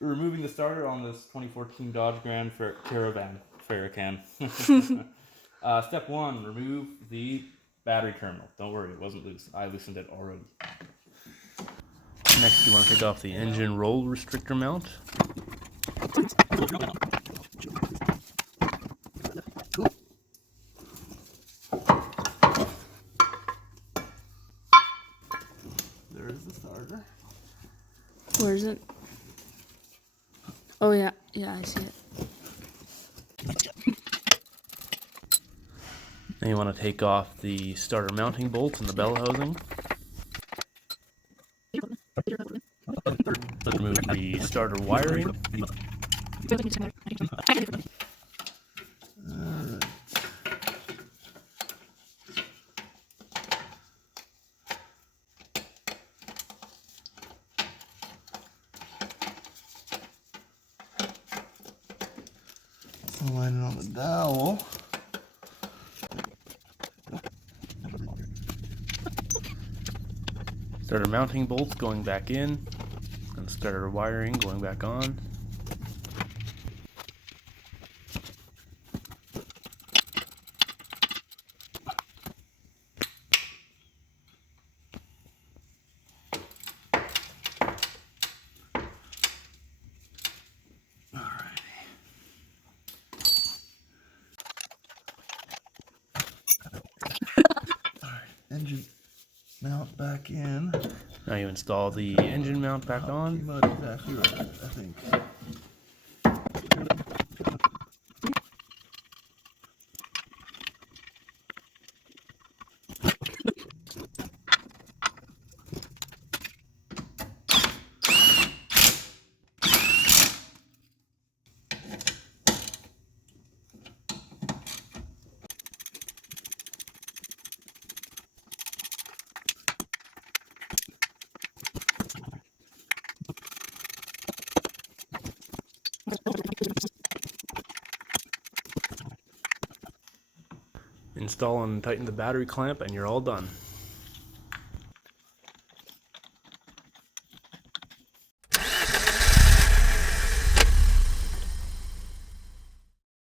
removing the starter on this 2014 Dodge Caravan Farrakhan. Step 1, remove the battery terminal. Don't worry, it wasn't loose. I loosened it already. Next, you want to take off the engine roll restrictor mount. There's the starter. Where is it? Oh yeah, I see it. Then you want to take off the starter mounting bolts and the bell housing. Remove the starter wiring. Line it on the dowel. Starter mounting bolts going back in, and starter wiring going back on. Engine mount back in. Now you install the engine mount back on. Pretty much exactly right, I think. Install and tighten the battery clamp, and you're all done.